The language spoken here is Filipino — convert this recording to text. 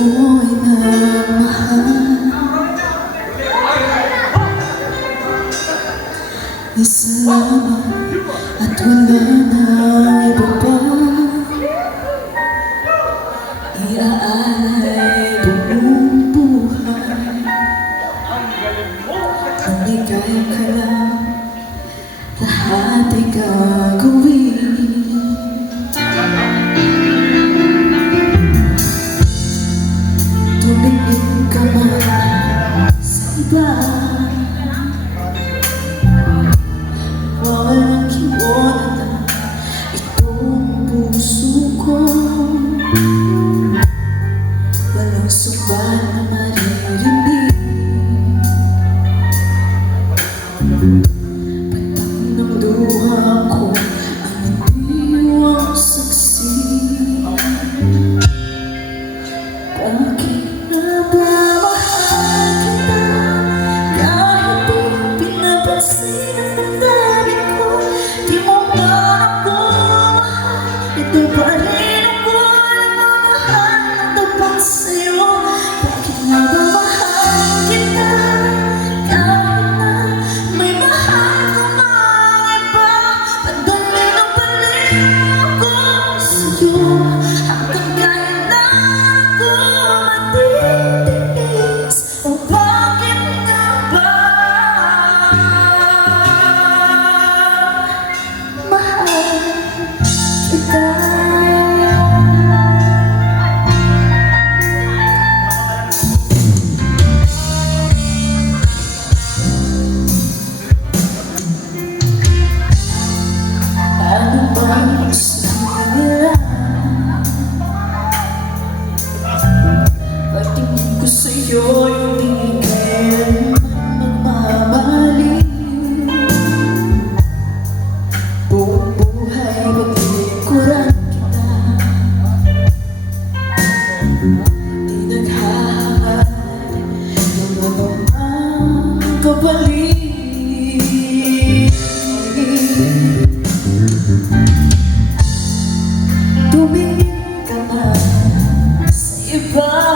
ako'y nagmahal. Isa lamang at wala nang iba pa. Iaalay buong buhay. Kung ligaya ka lang, lahat ay gagawin. Tumingin ka man sa iba, walang kiwala na itong puso ko. Walang sumba na maririnig. Patang ng luha ko ang iniwang saksi. Bakit na ba mahal kita? Kahit di pinapansin ang damdamin ko, di mo ba ako mahal? Ito pa rin ako nagmamahal ng tapat sa'yo. Bakit na ba mahal kita? Kahit na may mahal ka mang iba, padali na balik ako sa'yo. Hanggang kailan ako matitiis? O bakit nga ba mahal kita? Ano bang gusto nila? Pagtingin ko sa'yo, hindi kaya magmamahalin. Buong buhay paglikuran kita. Di naghahangad ng anumang kapalit. Tumingin ka man sa iba,